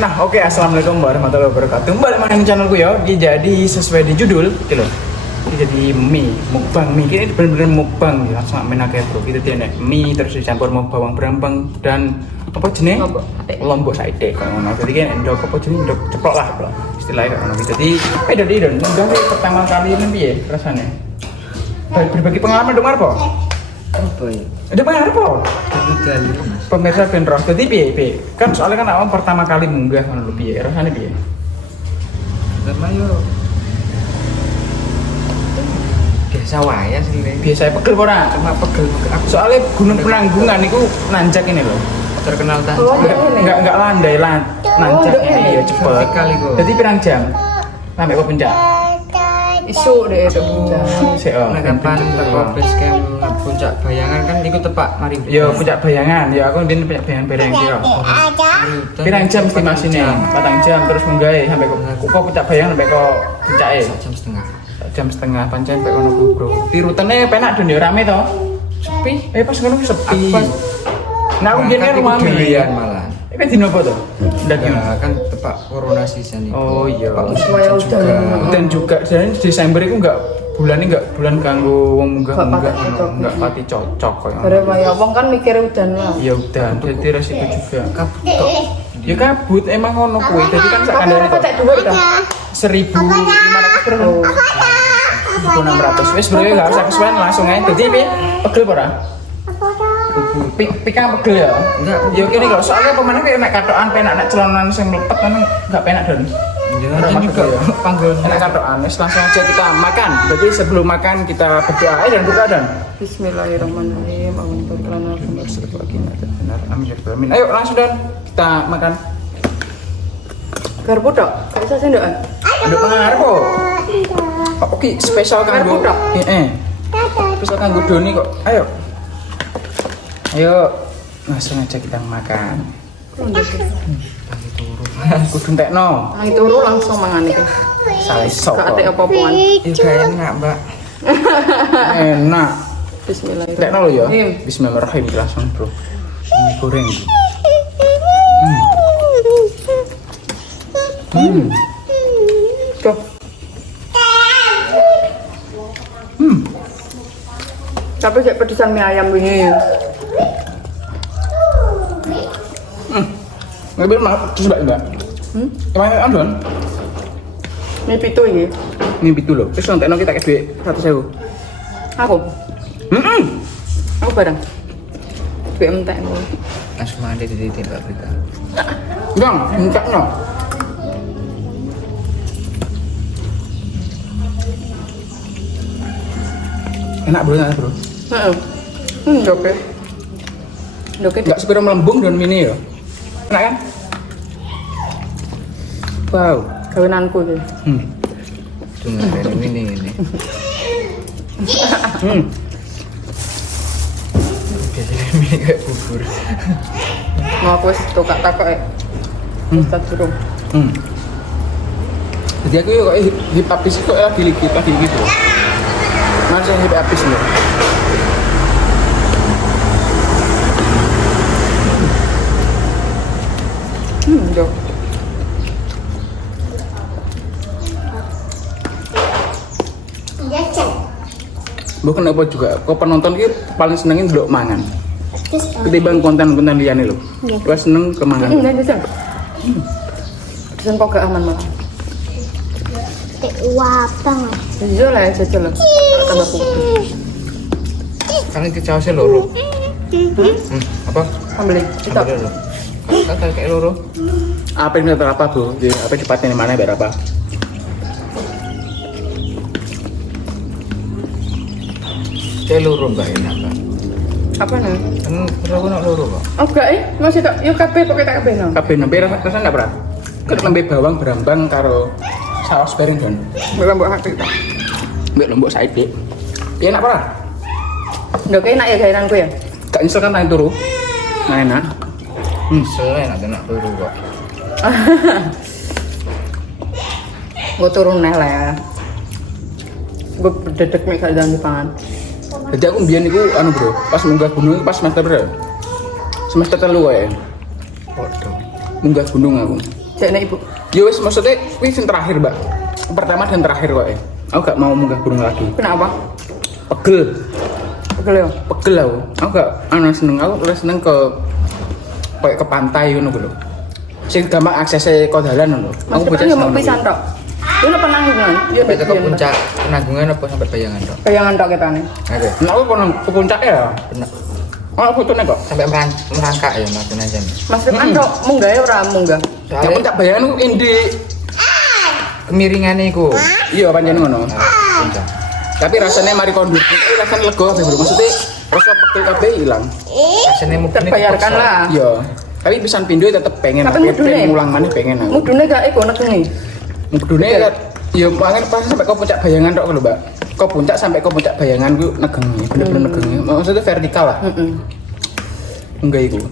Nah, oke, assalamualaikum warahmatullahi wabarakatuh. Balik main channelku ya. Jadi sesuai di judul, gitu loh. Ini jadi mie, mukbang mie. Ini bener-bener mukbang ya, langsung main aja bro. Kita tiene mie terus dicampur mau bawang brambang dan apa jenis? Lombok sate. Kalau ngono. Jadi kan endok apa jenis? Endok ceplok lah, bro. Istilahnya kayak ngono. Jadi, dari udah pertama kali ini piye rasanya? Berbagi pengalaman dong apa? Apa ya? Ada pengen apa? Kali Pemirsa Ben Ross, jadi piye? Kan soalnya kan awam pertama kali munggah ngono lho piye? Rasane piye? karena yo biasa wae sih Lek. Biasa pegel apa ora? Cuma pegel aku Soalnya Gunung Penanggungan itu nanjak ini loh. terkenal tak Enggak landai nanjak ini ya cepet. kali kok. Jadi pirang jam? Sampai ke puncak. Isu deh itu. Nah kapan teko base camp puncak bayangan kan ikut tepak mari. Yo puncak bayangan, ya aku ndin puncak bayangan bareng yo. Pirang jam estimasinya? 4 jam terus munggah sampai kok puncak bayangan sampai ke puncake. Jam setengah. Jam setengah pancen sampai kono bro. Di rutene penak dunia rame to. Sepi. Pas ngono sepi. Pas- Nah, aku gini rumah dewean malah. Ini dino apa tuh? Ndaki. Ya kan tepak corona season itu. Oh iya. Tepak musim Sesuai juga. Dan juga dan Desember itu enggak bulan kanggo wong munggah enggak pati cocok koyo. Karena ya wong kan mikir udan lah. Ya udah, jadi resiko juga. Kabut tok. Ya kabut emang ngono kuwi. Jadi kan sak kandhane Apa tak dua itu? 1.500 per 1.600. Wis bro ya enggak usah kesuwen langsung ae. Dadi piye? Pegel apa ora? Pikang pegel ya? Enggak. Ya kene kok soalnya pemainnya kayak nek katokan penak nek celonan sing mlepet kan enggak penak dan. Ya Ora ini juga pegel ya. panggon. Enak katokan, wis langsung aja kita makan. Jadi sebelum makan kita berdoa dan buka dan. Bismillahirrahmanirrahim. Amin berkelana kembali sebagai Benar, amin ya rabbal alamin. Ayo langsung dan kita makan. garpu tok. Gak bisa sendokan. Ada pengaruh kok. Oke, spesial kanggo. Garpu tok. Spesial kanggo Doni kok. Ayo. Ayo, langsung aja kita makan. Kudu entekno. Nang turu langsung mangan iki. Salah sok. Gak ada apa-apaan. Ya gak enak, Mbak. Enak. Bismillahirrahmanirrahim. Entekno lo ya. Im. Bismillahirrahmanirrahim langsung, Bro. Mie goreng. Tuh. Tapi kayak pedesan mie ayam ini. Nggak mah terus Mbak. Kemarin andon. Mie pitu ini. Mie pitu lho. Wis entekno kita kayak duit 100.000. Aku. Heeh. Aku bareng. Duit entek. Langsung mandi di Mbak Brita. Bang, entekno. Enak bro, enak bro. Heeh. Oke. Oke. Enggak sepiro melembung dan mini ya. Enak kan? Wow. Kawinanku sih. Cuma dari ini. Biasanya ini kayak bubur. Mau aku wis tukak takok ya. Tak durung. Jadi aku yuk hip habis kok lagi gitu. Masih hip habis loh. Yo. Bukan apa juga, kok penonton itu paling senengin dulu mangan. Ketimbang konten-konten liane loh. Gua seneng ke mangan. Enggak bisa. Pesan kok gak aman malah. Wapang. Jujur lah ya, jujur lah. Tambah putih. Kan itu caosnya loro. Apa? Ambilin. Kita. Ambil dulu. Kata kayak loro. Apa ini berapa bro? Jadi, apa cepatnya di mana berapa? Kayak loro Mbak enak Mbak. Apa nih? Kan loro nak loro Pak. Oh enggak masih tak. Yuk kabeh pakai tak kabeh nang. Kabeh nembe rasa enggak berat. Kan nembe bawang berambang karo saus bareng don. Belum buat hati tak. Mbak lombok saiki. Ya enak ora? Udah kayak enak ya gairanku ya. Gak nyesel kan turu. Nah enak. Selain ada nak loro kok. Gue turun nih lah ya. Gue berdedek nih kalau jalan di pangan. Jadi aku mbiyen iku anu bro, pas munggah gunung iku pas semester berapa? Semester 3 kae. Waduh. Munggah gunung aku. Cek nek Ibu. Ya wis maksudnya kuwi sing terakhir, Mbak. Pertama dan terakhir kok ya. Aku gak mau munggah gunung lagi. Kenapa? Pegel. Pegel ya? Pegel aku. Aku gak seneng. Aku lebih seneng kayak ke pantai ngono lho. Sing gampang aksesnya ke dalan lho. Mas Aku Petan bocah ya mau seneng. pisan tok. Ini penanggungan. Ya Sampai ke puncak penanggungan apa sampai bayangan dok? Bayangan tok ketane. Oke. Nah, aku pernah ke puncak ya. Benar. Oh, fotonya kok. Sampai merangkak ya maksudnya aja. Mas Petan tok munggah ya ora munggah. Yang puncak bayangan itu indi. Kemiringan iku. Iya, pancen ngono. Puncak. Tapi rasanya mari kondur. Rasanya lega kabeh, Bro. Maksudnya rasa pegel kabeh ilang. Rasanya mungkin Terbayarkan lah. Iya. Tapi pisan pindo tetep pengen. Tapi mudune? ngulang maneh pengen aku. Mudune gak iku negeni. Mudune ya mangan pas sampai ke puncak bayangan tok lho, Mbak. Ke puncak sampai ke puncak bayangan ku negengi, bener-bener negengi. Maksudnya vertikal lah. Enggak iku.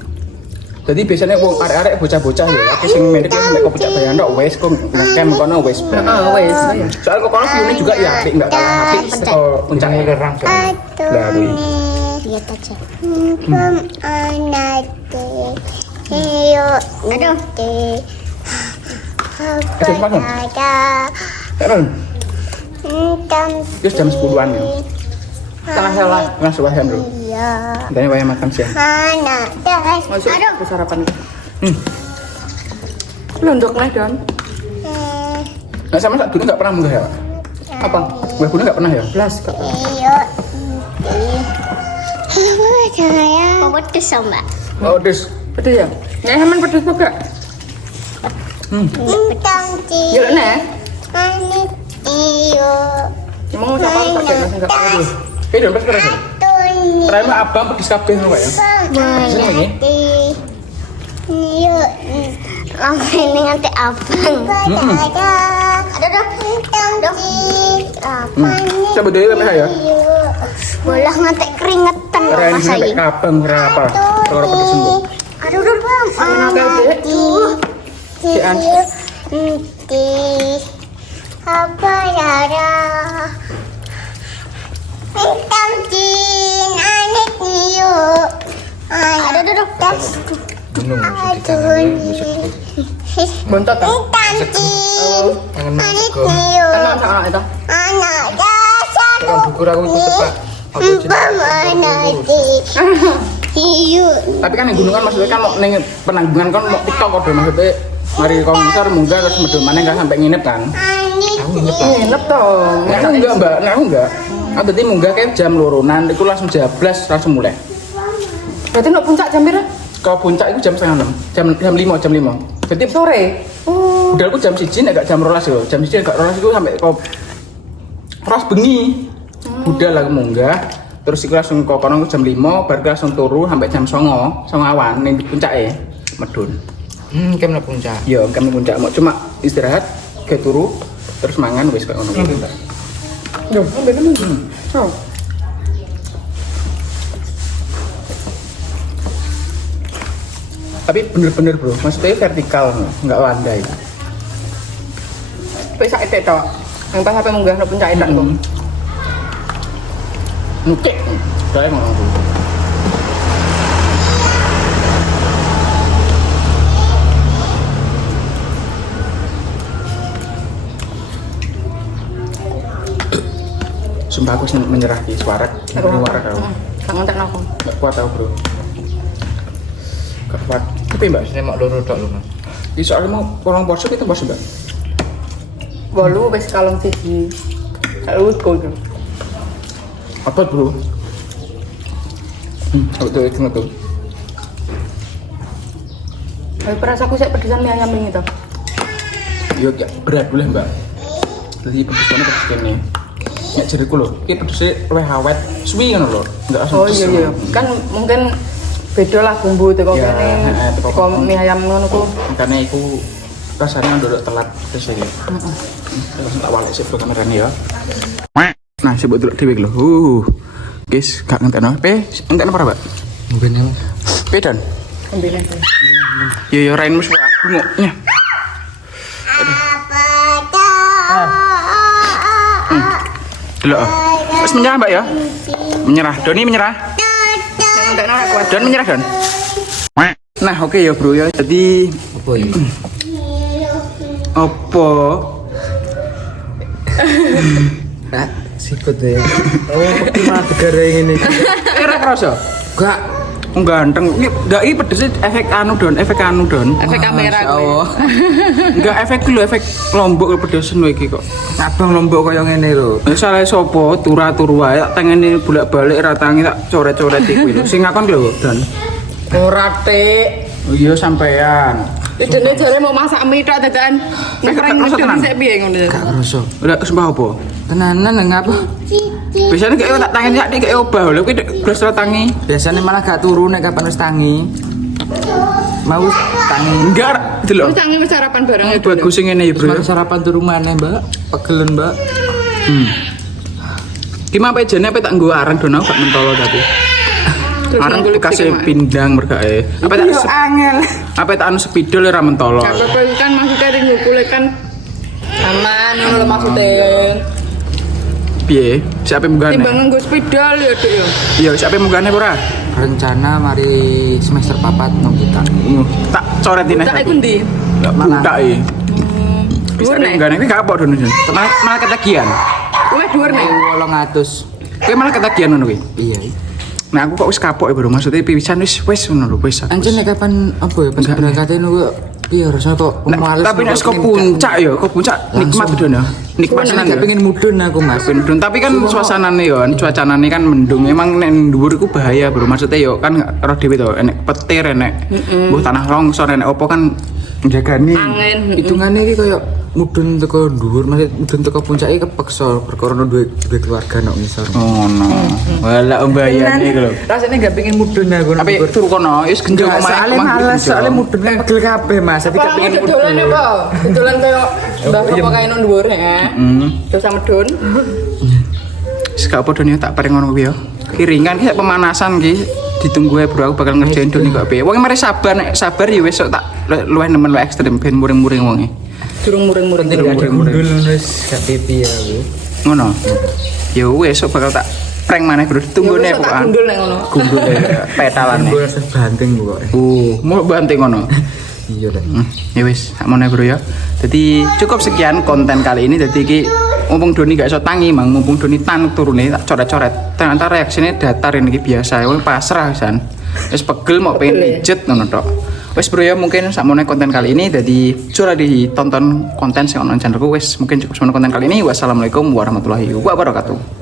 Jadi biasanya wong arek-arek bocah-bocah ya, akeh sing mendek sampai ke puncak bayangan tok wis kok ngkem kono wis. Heeh, wis. Soal kok kono view-nya juga ya apik, enggak kalah apik ke puncaknya lerang. Lah kuwi. Lihat aja. Anate. Aduh. Aduh, bangun. Kan Terus jam 10-an ya. Setengah salah. Nah, suwahan, Bro. Iya. Tanya wayang makan siang. Masuk ke sarapan. Londok nih, Don. Nah, sama sak dulu enggak pernah munggah ya, Pak? Apa? Wah, dulu enggak pernah ya? Blas kok. Iya. Saya. Pedes Mbak. Oh, des. Pedes ya? Nyai Haman pedes kok gak? Ya lho, Nek. Iyo. Emang usah apa tak kayak enggak perlu. Kayak dompet keras ya? Terakhir mah abang pedis kabeh lho, Pak ya. Seneng ini? Iya. Lama ini nganti abang. Aduh. Apa nih? Coba dulu sampai ya. Bolah nganti keringetan loh Ora ini Mas sampai Ayi. kabang ora apa. Ora pedis sembuh. Aduh. Cian. Apa Yara? Hitam jin anik niu. Aduh. Gunung Bontot tak? Hitam jin kangen anik masuk niu. Kan anak itu. Anak dasar. Tukang bukur aku ikut tepak. Aku Bagaimana Iyo. Tapi kan yang gunung kan maksudnya kan mau ning penanggungan kan mau TikTok kok maksudnya mari konser munggah terus medun maneh enggak sampai nginep kan. aku inget lah. Nginep toh. Nah, aku enggak, Mbak. Nah, aku enggak. Aku tadi munggah kayak jam loronan itu langsung jablas langsung mulai. Berarti nak puncak jam berapa? Ke puncak itu jam setengah 6. Jam 5. Jadi Sore. Oh. udah aku jam 1 agak jam 12 loh. Jam 1 agak 12 itu sampai ke ras bengi. Udah lah aku munggah. Terus aku langsung ke kono jam 5, baru langsung turu sampai jam 9 awan ning di puncake medun. Kem nak puncak. Ya, kami puncak mau cuma istirahat, ke turu, terus mangan wis kayak ngono. Yo, ambil temen. Oh. Tapi bener-bener bro, maksudnya vertikal, nggak landai. Wis sak etek tok. Yang pas sampai munggah nak puncak etak kok. Nukik, kayak ngono. Sumpah aku menyerah di suara, warak aku. Sangat tak aku. Nggak kuat aku bro. Nggak kuat. Tapi mbak, Saya mau loro tok lho, Mas. di soalnya mau kurang porsi itu porsi mbak. Bolu wis kalong siji. Kalau wis kok. Apa bro? Aku tuh itu tuh. Tapi perasaku sik pedesan mie ayam ini toh. Yo ya berat boleh mbak. Jadi pedesnya pedes kene. Nek jeriku lho, iki pedesnya luwih awet, suwi ngono lho. Enggak langsung Oh iya. Kan mungkin beda lah bumbu teko Ya, kene. teko Teko mie ayam ngono ku. Karena iku rasanya ndodok telat terus ya. Langsung tak balik sih bro kameranya ya. Nah, sebut dulu dhewe lho. Guys, gak ngentekno. Ngentekno apa, Mbak? Mungkin yang Dan. Ambilin. Yo rain mus bengok. Nya. Delok. Wis menyerah, Mbak ya? Menyerah. Doni menyerah. Yang entekno nek kuat. Don menyerah, Don. Nah, oke ya, Bro ya. Jadi apa ini? Apa? Nah, sikut deh. Oh, gimana negara ini? Ora kerasa. Gak. Ganteng. Iki pedesnya efek anu don. Efek kamera Masya Allah. Enggak efek lho, efek Lombok pedesen iki kok. Abang Lombok kaya ngene lho. Salah sapa turu-turu wae tak tengene bolak-balik ra tangi tak coret-coret iki lho. Sing ngakon lho, Don. Ora Tik. Oh iya sampean. Idene jare mau masak mie tok dadakan. Gak Ngeprank kerasa tenan. sik piye ngono. Gak kerasa. Udah sumpah apa? Tenanan ngapa? Biasanya kayak tak tangi sak kayak obah lho, kuwi gelas ra tangi. Biasanya malah gak turu nek kapan wis tangi. Mau tangi. Enggak, itu lho. Wis tangi wis sarapan bareng itu. Bagus sing ngene ya, Terus Bro. mari sarapan turu maneh, Mbak. Pegelen, Mbak. Gimana apa jane apa tak nggo arang don aku gak mentolo tapi. Arang dikasih pindang mergae. Apa tak angel. apa tak anu spidol ora mentolo. Gak apa-apa kan maksudnya ring ngukule kan aman ngono lho maksudnya. Piye? Siapa munggane? Timbangan nggo spidol ya Dik ya. Iya, siapa munggane ora? Rencana mari semester 4 nang kita. Tak coretin Tak iku ndi? Budak e. Bisa Dhuwur nek. munggane kuwi gak apa don. Malah ketagihan. Kowe dhuwur nek. 800. Kowe malah ketagihan ngono kuwi. Iya. Nah aku kok wis kapok ya bro, maksudnya pisan wis ngono lho wis. Anjir nek kapan apa ya pas berangkatnya niku piye rasane kok males. Tapi nek ke puncak ya, ke puncak nikmat don ya. Nikmat Pas tenan gak ya. pengen mudun aku, Mas. Mendung, tapi kan suasanane yo, cuacanane kan mendung. Emang nek dhuwur iku bahaya, Bro. Maksudnya yo kan ora dhewe to, enek petir, enek mbuh tanah longsor, enek opo kan njagani. Angin. Hitungane iki koyo mudun teko dhuwur, maksud mudun teko puncake kepeksa perkara duwe keluarga nok ngisor. Oh no. Wala mbayane iku lho. Rasane gak pengen mudun aku. Tapi turu kono, wis gendong Enggak, omahe. soalnya males, soalnya mudun kan pegel kabeh, Mas. Tapi gak pengen mudun. Dodolan apa? Dodolan koyo mbah apa kae nang dhuwur ya. Terus sama medun. Wis gak apa don ya tak pareng ngono kuwi yo. Kiringan iki pemanasan iki. Ditunggu ae Bro, aku bakal ngerjain doni kok piye. Wong mari sabar nek sabar ya wis tak luwih nemen luwih ekstrem ben muring-muring wonge. Durung muring-muring. Mudun wis gak pipi aku. Ngono. Ya wis sok bakal tak prank maneh Bro. Tunggu nek tak pokokan. gundul nek ngono. Gundul petalan. Gue rasa banting pokoke. Mau banting ngono. Iya dah. Ya wis, sakmono Bro ya. Jadi cukup sekian konten kali ini. Jadi iki mumpung Doni gak iso tangi, mang mumpung Doni tanuk turune tak coret-coret. Ternyata reaksinya datar ini biasa. Wong pasrah pisan. Wis pegel mau pengen pijet ngono tok. Wis Bro ya mungkin sakmono konten kali ini. Jadi coba ditonton konten sing ono channelku wis mungkin cukup sakmono konten kali ini. Wassalamualaikum warahmatullahi wabarakatuh.